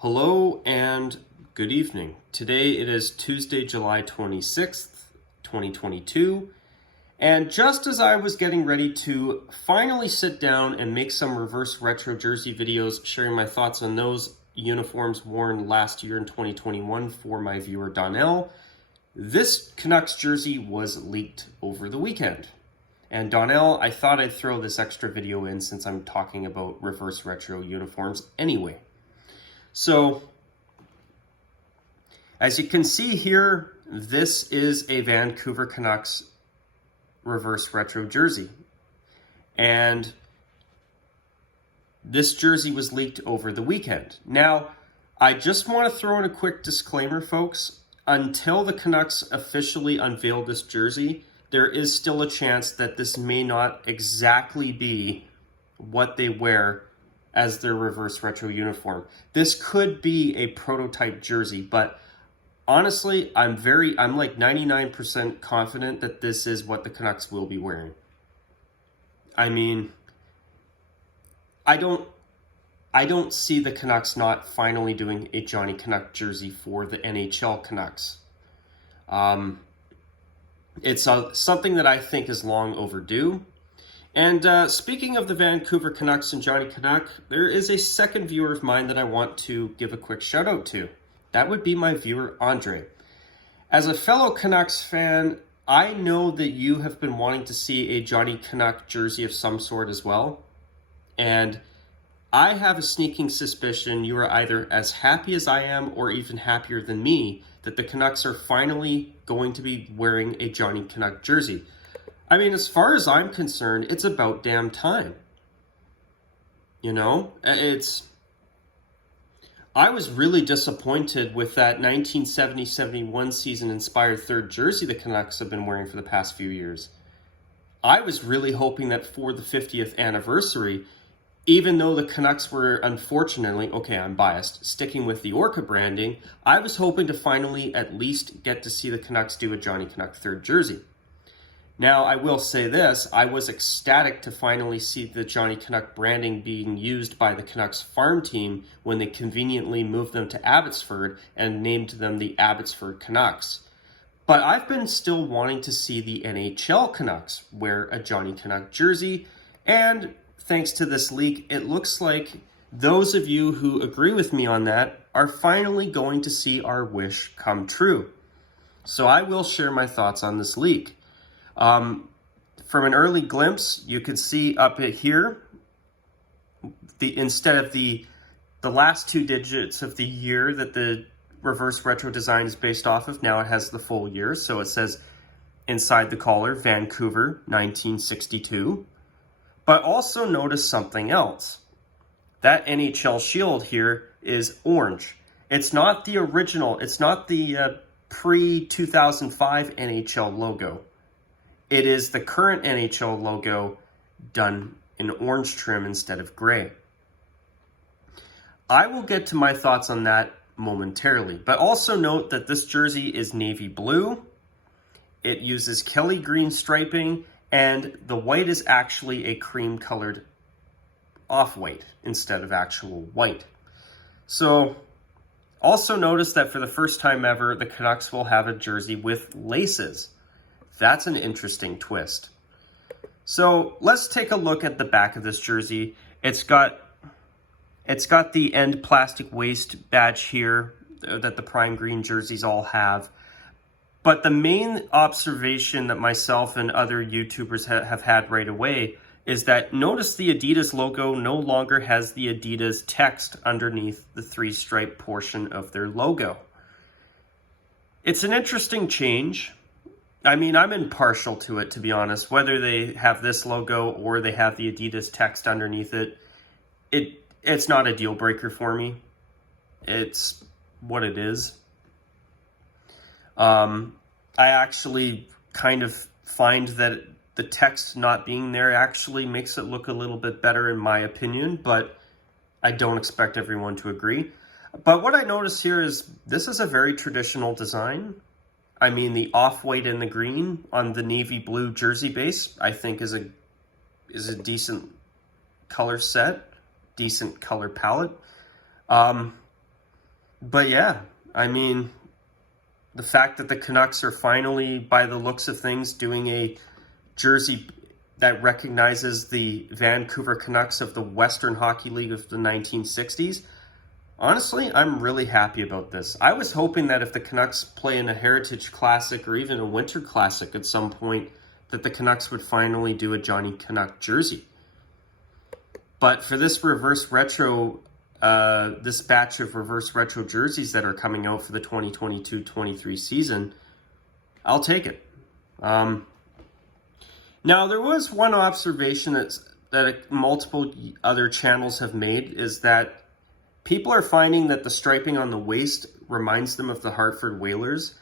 Hello and good evening. Today it is Tuesday, July 26th, 2022. And just as I was getting ready to finally sit down and make some reverse retro jersey videos, sharing my thoughts on those uniforms worn last year in 2021 for my viewer Donnell, this Canucks jersey was leaked over the weekend. And Donnell, I thought I'd throw this extra video in since I'm talking about reverse retro uniforms anyway. So, as you can see here, this is a Vancouver Canucks reverse retro jersey. And this jersey was leaked over the weekend. Now, I just want to throw in a quick disclaimer, folks. Until the Canucks officially unveil this jersey, there is still a chance that this may not exactly be what they wear as their reverse retro uniform. This could be a prototype jersey, but honestly, I'm like 99% confident that this is what the Canucks will be wearing. I mean, I don't see the Canucks not finally doing a Johnny Canuck jersey for the NHL Canucks. It's something that I think is long overdue. And speaking of the Vancouver Canucks and Johnny Canuck, there is a second viewer of mine that I want to give a quick shout out to. That would be my viewer, Andre. As a fellow Canucks fan, I know that you have been wanting to see a Johnny Canuck jersey of some sort as well. And I have a sneaking suspicion you are either as happy as I am or even happier than me that the Canucks are finally going to be wearing a Johnny Canuck jersey. I mean, as far as I'm concerned, it's about damn time. You know, I was really disappointed with that 1970-71 season inspired third jersey the Canucks have been wearing for the past few years. I was really hoping that for the 50th anniversary, even though the Canucks were unfortunately, okay, I'm biased, sticking with the Orca branding, I was hoping to finally at least get to see the Canucks do a Johnny Canuck third jersey. Now, I will say this, I was ecstatic to finally see the Johnny Canuck branding being used by the Canucks farm team when they conveniently moved them to Abbotsford and named them the Abbotsford Canucks. But I've been still wanting to see the NHL Canucks wear a Johnny Canuck jersey, and thanks to this leak, it looks like those of you who agree with me on that are finally going to see our wish come true. So I will share my thoughts on this leak. From an early glimpse, you can see up here, instead of the last two digits of the year that the reverse retro design is based off of, now it has the full year. So it says inside the collar, Vancouver, 1962. But also notice something else. That NHL shield here is orange. It's not the original, it's not the pre-2005 NHL logo. It is the current NHL logo done in orange trim instead of gray. I will get to my thoughts on that momentarily, but also note that this jersey is navy blue. It uses Kelly green striping, and the white is actually a cream colored off-white instead of actual white. So also notice that for the first time ever, the Canucks will have a jersey with laces. That's an interesting twist. So let's take a look at the back of this jersey. It's got the end plastic waist badge here that the prime green jerseys all have. But the main observation that myself and other YouTubers have had right away is that notice the Adidas logo no longer has the Adidas text underneath the three-stripe portion of their logo. It's an interesting change. I mean, I'm impartial to it, to be honest. Whether they have this logo or they have the Adidas text underneath it, it's not a deal breaker for me. It's what it is. I actually kind of find that the text not being there actually makes it look a little bit better in my opinion, but I don't expect everyone to agree. But what I notice here is this is a very traditional design. I mean, the off-white and the green on the navy blue jersey base, I think is a decent color set, decent color palette. But yeah, I mean, the fact that the Canucks are finally, by the looks of things, doing a jersey that recognizes the Vancouver Canucks of the Western Hockey League of the 1960s, honestly, I'm really happy about this. I was hoping that if the Canucks play in a Heritage Classic or even a Winter Classic at some point, that the Canucks would finally do a Johnny Canuck jersey. But for this reverse retro, this batch of reverse retro jerseys that are coming out for the 2022-23 season, I'll take it. Now, there was one observation that multiple other channels have made, is that people are finding that the striping on the waist reminds them of the Hartford Whalers.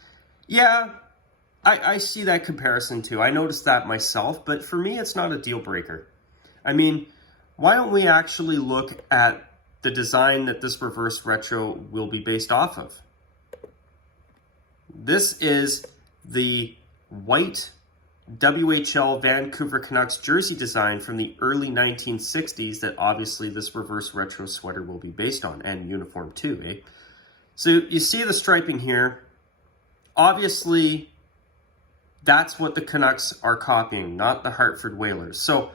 Yeah, I see that comparison too. I noticed that myself, but for me, it's not a deal breaker. I mean, why don't we actually look at the design that this reverse retro will be based off of? This is the white WHL Vancouver Canucks jersey design from the early 1960s that obviously this reverse retro sweater will be based on, and uniform too, eh? So you see the striping here. Obviously, that's what the Canucks are copying, not the Hartford Whalers. So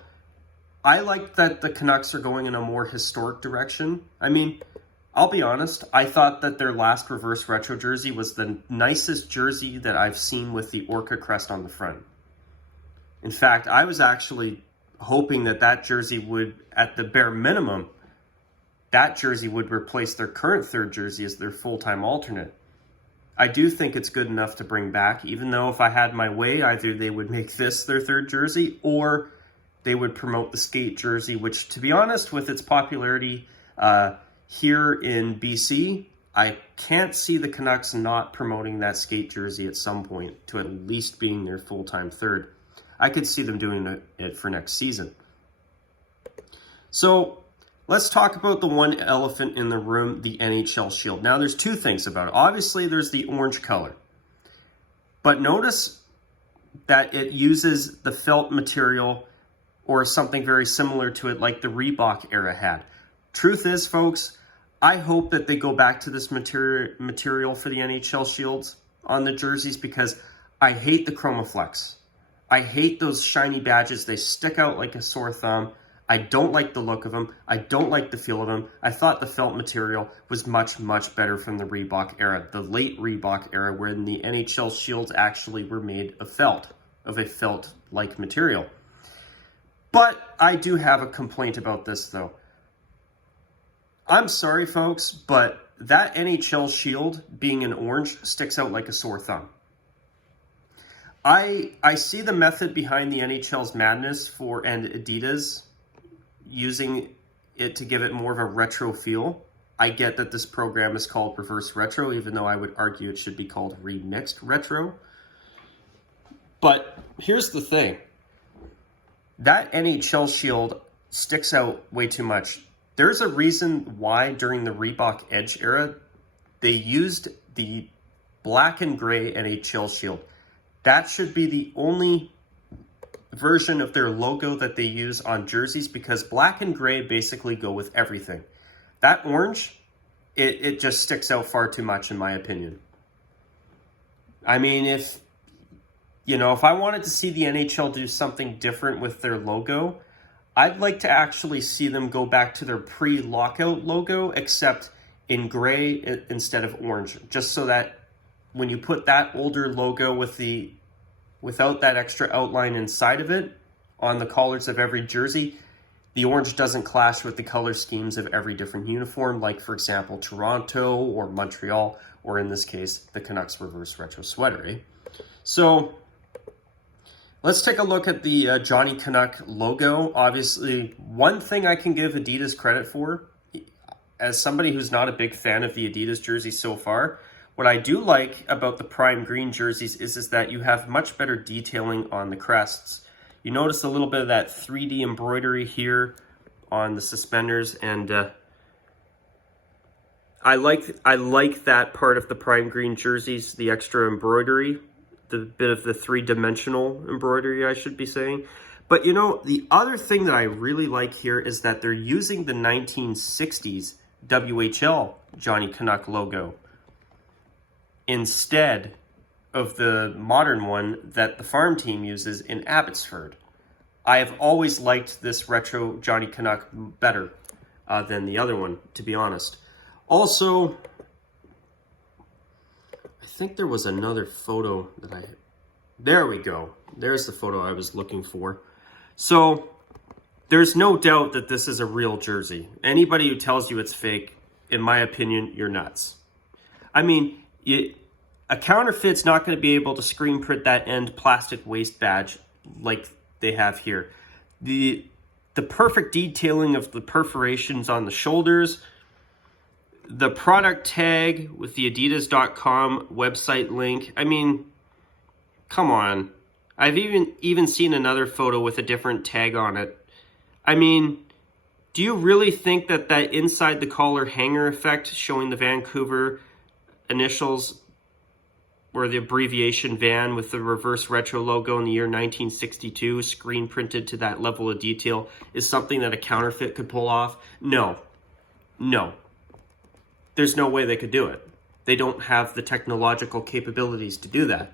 I like that the Canucks are going in a more historic direction. I mean, I'll be honest, I thought that their last reverse retro jersey was the nicest jersey that I've seen with the Orca crest on the front. In fact, I was actually hoping that that jersey would, at the bare minimum, that jersey would replace their current third jersey as their full-time alternate. I do think it's good enough to bring back, even though if I had my way, either they would make this their third jersey or they would promote the skate jersey, which, to be honest, with its popularity here in BC, I can't see the Canucks not promoting that skate jersey at some point to at least being their full-time third. I could see them doing it for next season. So let's talk about the one elephant in the room, the NHL Shield. Now, there's two things about it. Obviously, there's the orange color. But notice that it uses the felt material or something very similar to it like the Reebok era had. Truth is, folks, I hope that they go back to this material for the NHL Shields on the jerseys, because I hate the ChromaFlex. I hate those shiny badges. They stick out like a sore thumb. I don't like the look of them. I don't like the feel of them. I thought the felt material was much, much better from the Reebok era, the late Reebok era, when the NHL Shields actually were made of a felt-like material. But I do have a complaint about this, though. I'm sorry, folks, but that NHL Shield, being in orange, sticks out like a sore thumb. I see the method behind the NHL's madness and Adidas using it to give it more of a retro feel. I get that this program is called Reverse Retro, even though I would argue it should be called Remixed Retro. But here's the thing. That NHL Shield sticks out way too much. There's a reason why during the Reebok Edge era, they used the black and gray NHL Shield. That should be the only version of their logo that they use on jerseys, because black and gray basically go with everything. That orange, it just sticks out far too much in my opinion. I mean, if I wanted to see the NHL do something different with their logo, I'd like to actually see them go back to their pre-lockout logo, except in gray instead of orange, just so that when you put that older logo without that extra outline inside of it on the collars of every jersey, the orange doesn't clash with the color schemes of every different uniform, like, for example, Toronto or Montreal, or in this case, the Canucks reverse retro sweater, eh? So let's take a look at the Johnny Canuck logo. Obviously, one thing I can give Adidas credit for, as somebody who's not a big fan of the Adidas jersey so far, what I do like about the prime green jerseys is that you have much better detailing on the crests. You notice a little bit of that 3D embroidery here on the suspenders, and I like that part of the prime green jerseys, the extra embroidery, the bit of the three-dimensional embroidery, I should be saying. But the other thing that I really like here is that they're using the 1960s WHL Johnny Canuck logo instead of the modern one that the farm team uses in Abbotsford. I have always liked this retro Johnny Canuck better than the other one, to be honest. Also, I think there was another photo that I... There we go. There's the photo I was looking for. So, there's no doubt that this is a real jersey. Anybody who tells you it's fake, in my opinion, you're nuts. I mean, a counterfeit's not going to be able to screen print that end plastic waist badge like they have here. The perfect detailing of the perforations on the shoulders, the product tag with the adidas.com website link. I mean, come on. I've even seen another photo with a different tag on it. I mean, do you really think that inside the collar hanger effect showing the Vancouver initials or the abbreviation VAN with the reverse retro logo in the year 1962 screen printed to that level of detail is something that a counterfeit could pull off? No. No. There's no way they could do it. They don't have the technological capabilities to do that.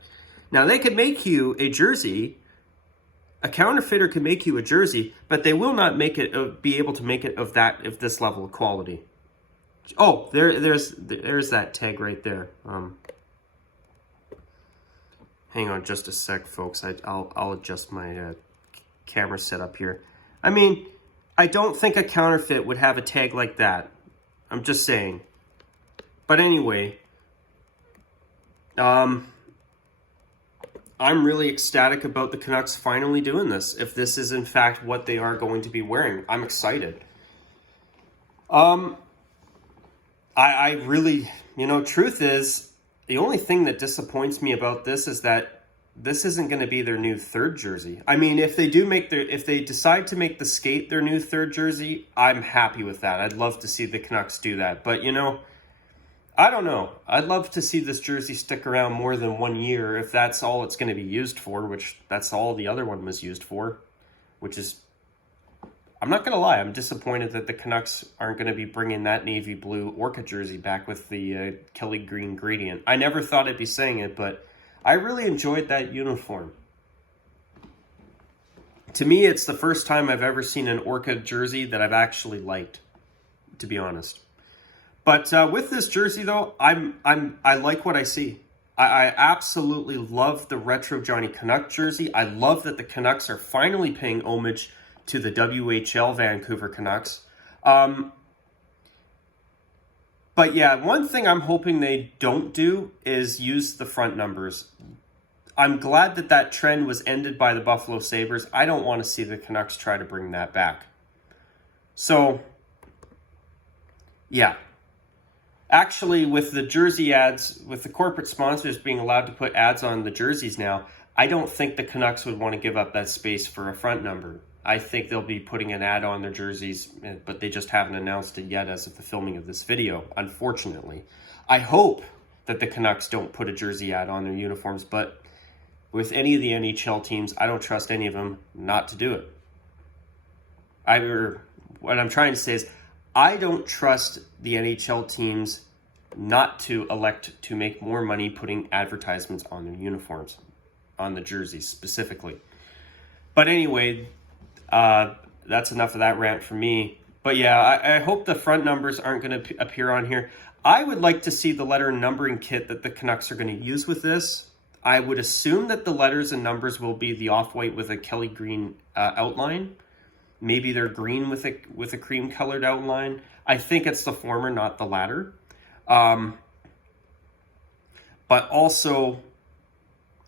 Now, they could make you a jersey. A counterfeiter can make you a jersey, but they will not make it be able to make it of this level of quality. Oh, there's that tag right there. Hang on just a sec, folks. I'll adjust my camera setup here. I mean, I don't think a counterfeit would have a tag like that. I'm just saying. But anyway, I'm really ecstatic about the Canucks finally doing this. If this is in fact what they are going to be wearing, I'm excited. I really, truth is, the only thing that disappoints me about this is that this isn't going to be their new third jersey. I mean, if they decide to make the skate their new third jersey, I'm happy with that. I'd love to see the Canucks do that. But, I don't know. I'd love to see this jersey stick around more than 1 year if that's all it's going to be used for, which that's all the other one was used for, which is, I'm not going to lie, I'm disappointed that the Canucks aren't going to be bringing that navy blue Orca jersey back with the Kelly green gradient. I never thought I'd be saying it, but I really enjoyed that uniform. To me, it's the first time I've ever seen an Orca jersey that I've actually liked, to be honest. But with this jersey, though, I like what I see. I absolutely love the retro Johnny Canuck jersey. I love that the Canucks are finally paying homage to the WHL Vancouver Canucks. But yeah, one thing I'm hoping they don't do is use the front numbers. I'm glad that trend was ended by the Buffalo Sabres. I don't want to see the Canucks try to bring that back. So, yeah. Actually, with the jersey ads, with the corporate sponsors being allowed to put ads on the jerseys now, I don't think the Canucks would want to give up that space for a front number. I think they'll be putting an ad on their jerseys, but they just haven't announced it yet as of the filming of this video, unfortunately. I hope that the Canucks don't put a jersey ad on their uniforms, but with any of the NHL teams, I don't trust any of them not to do it. What I'm trying to say is, I don't trust the NHL teams not to elect to make more money putting advertisements on their uniforms, on the jerseys specifically. But anyway, that's enough of that rant for me. But yeah, I hope the front numbers aren't going to appear on here. I would like to see the letter and numbering kit that the Canucks are going to use with this. I would assume that the letters and numbers will be the off-white with a Kelly green outline. Maybe they're green with a cream colored outline. I think it's the former, not the latter. But also,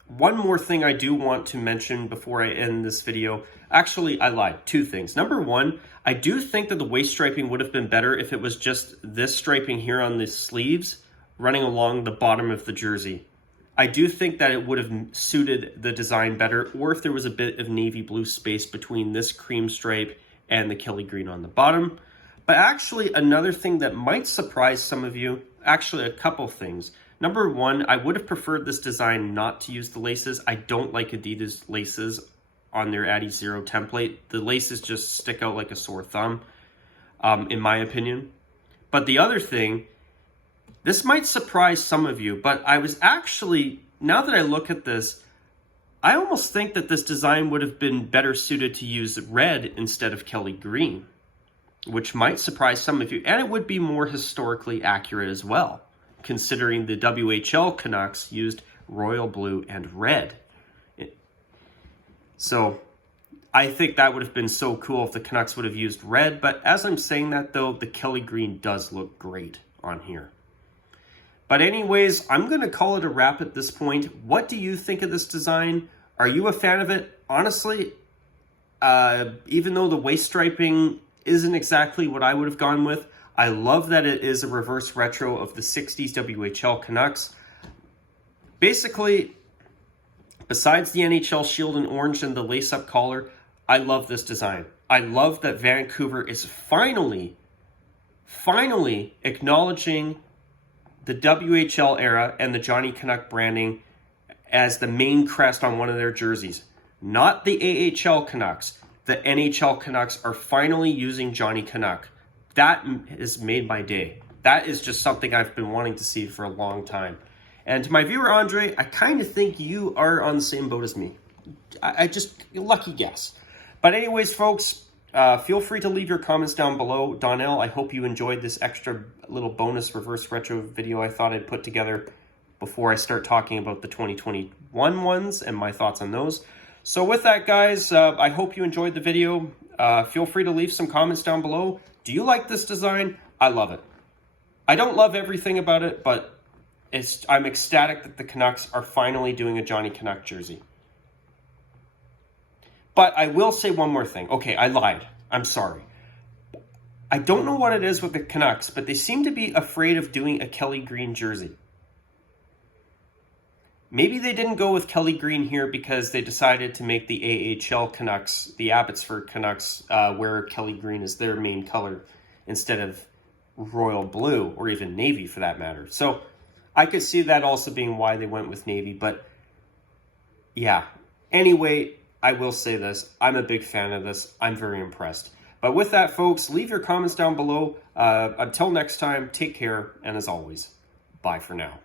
one more thing I do want to mention before I end this video. Actually, I lied. Two things. Number one, I do think that the waist striping would have been better if it was just this striping here on the sleeves running along the bottom of the jersey. I do think that it would have suited the design better, or if there was a bit of navy blue space between this cream stripe and the Kelly green on the bottom. But actually, another thing that might surprise some of you, actually a couple things. Number one, I would have preferred this design not to use the laces. I don't like Adidas laces on their Addy Zero template. The laces just stick out like a sore thumb, in my opinion. But the other thing, this might surprise some of you, but I was actually, now that I look at this, I almost think that this design would have been better suited to use red instead of Kelly green, which might surprise some of you. And it would be more historically accurate as well, considering the WHL Canucks used royal blue and red. So I think that would have been so cool if the Canucks would have used red. But as I'm saying that, though, the Kelly green does look great on here. But anyways, I'm going to call it a wrap at this point. What do you think of this design? Are you a fan of it? Honestly, even though the waist striping isn't exactly what I would have gone with, I love that it is a reverse retro of the 60s WHL Canucks. Basically, besides the NHL shield in orange and the lace-up collar, I love this design. I love that Vancouver is finally acknowledging the WHL era and the Johnny Canuck branding as the main crest on one of their jerseys. Not the AHL Canucks. The NHL Canucks are finally using Johnny Canuck. That has made my day. That is just something I've been wanting to see for a long time. And to my viewer, Andre, I kind of think you are on the same boat as me. I just, lucky guess. But anyways, folks, feel free to leave your comments down below. Donnell, I hope you enjoyed this extra little bonus reverse retro video I thought I'd put together before I start talking about the 2021 ones and my thoughts on those. So with that, guys, I hope you enjoyed the video. Feel free to leave some comments down below. Do you like this design? I love it. I don't love everything about it, but I'm ecstatic that the Canucks are finally doing a Johnny Canuck jersey. But I will say one more thing. Okay, I lied. I'm sorry. I don't know what it is with the Canucks, but they seem to be afraid of doing a Kelly green jersey. Maybe they didn't go with Kelly green here because they decided to make the AHL Canucks, the Abbotsford Canucks, wear Kelly green as their main color instead of royal blue or even navy for that matter. So I could see that also being why they went with navy. But yeah, anyway, I will say this. I'm a big fan of this. I'm very impressed. But with that, folks, leave your comments down below. Until next time, take care. And as always, bye for now.